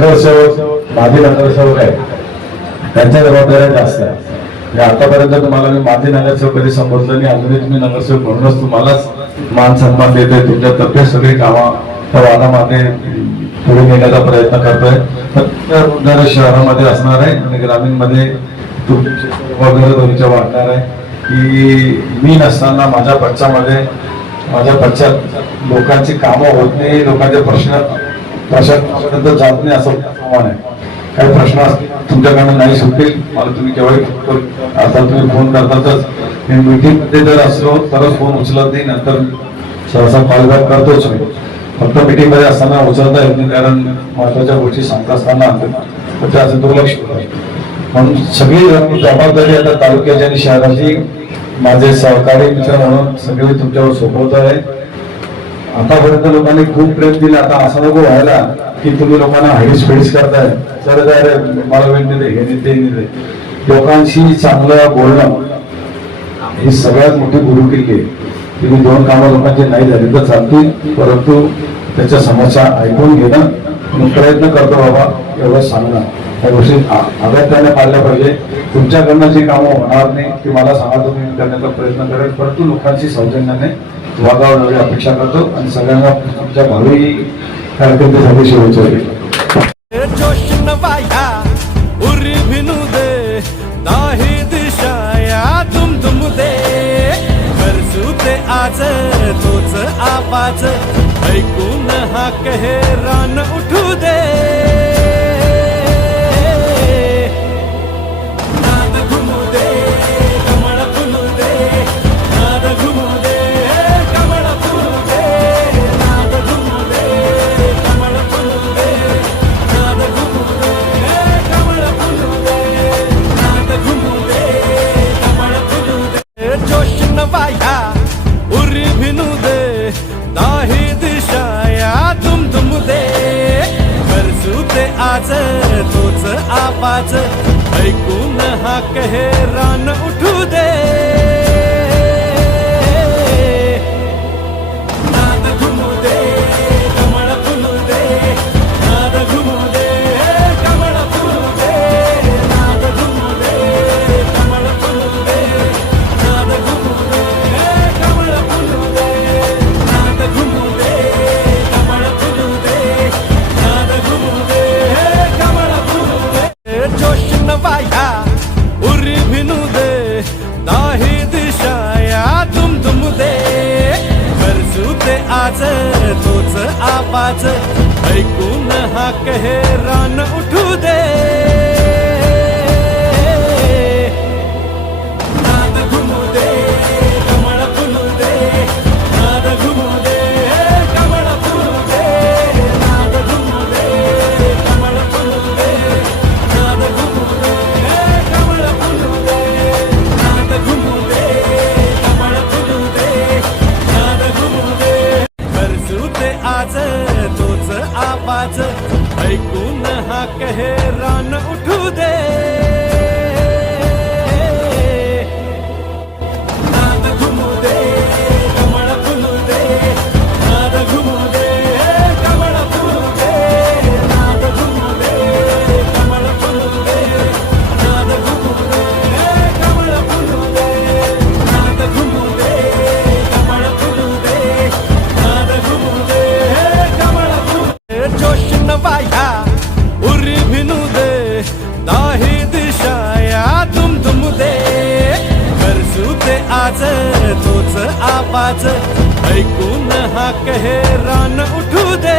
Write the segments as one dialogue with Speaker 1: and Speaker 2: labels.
Speaker 1: नगरसेवक माजी नगरसेवक आहे त्यांच्या जबाबदाऱ्या जास्त आहे म्हणजे आतापर्यंत तुम्हाला मी माजी नगरसेवक कधी संबोधलं नाही अजूनही तुम्ही नगरसेवक म्हणूनच तुम्हालाच मान सन्मान देतोय. तुमच्या तब्येत सगळी कामं त्या वादामध्ये पुढे नेण्याचा प्रयत्न करतोय. तर शहरामध्ये असणार आहे आणि ग्रामीणमध्ये तुमची वगैरे तुमच्या वाटणार आहे. की मी नसताना माझ्या पक्षामध्ये माझ्या पक्षात लोकांची कामं होत नाही लोकांचे प्रश्न प्रशासनापर्यंत जात नाही असं प्रमाण आहे. काही प्रश्न असतील तुमच्याकडनं नाही सुटतील. मला तुम्ही केव्हाही फोन आता तुम्ही फोन करतातच. मी मीटिंगमध्ये जर असलो तरच फोन उचलत नाही. नंतर सहसा कॉलबॅक करतोच मी. फक्त मीटिंगमध्ये असताना उचलता येत नाही कारण महत्त्वाच्या गोष्टी सांगता असताना तर त्याचं दुर्लक्ष होतं. म्हणून सगळी जबाबदारी आता तालुक्याची आणि शहराची माझे सहकारी मित्र म्हणून सगळे तुमच्यावर सोपवत आहे. आतापर्यंत लोकांनी खूप प्रेम दिला. आता असं नको व्हायला की तुम्ही लोकांना हाईस फेडीस करताय. तर काय रे, मला वेळ दिले हे नाही ते लोकांशी चांगलं बोलणं ही सगळ्यात मोठी गुरुकिल्ली आहे. तुम्ही दोन कामं लोकांची नाही झाली तर चालतील. परंतु त्याच्या समस्या ऐकून घेणं प्रयत्न करतो बाबा एवढं सांगणं. त्या गोष्टी अगत्याने पाळल्या पाहिजे. तुमच्याकडनं जी कामं होणार नाही ती मला सांगा तुम्ही करण्याचा प्रयत्न करेल. परंतु लोकांशी सौजन्याने वागावं एवढी अपेक्षा करतो आणि सगळ्यांना आमच्या भावी कारकिर्दीसाठी शुभेच्छा
Speaker 2: आज तोच आवाज ऐकून हा कहे रान उठू दे. करसू ते आज तोच आवाज ऐकून हा कहे रान उठू. बाज ऐकून हा कहे रान उठू दे. आवाज ऐकून हा कहे रान उठू दे.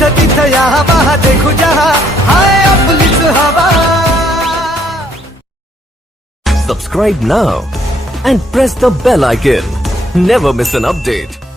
Speaker 3: तिथं तिथं या हवा देखू जहा हाय आपलीच हवा
Speaker 4: Subscribe now and press the bell icon. Never miss an update.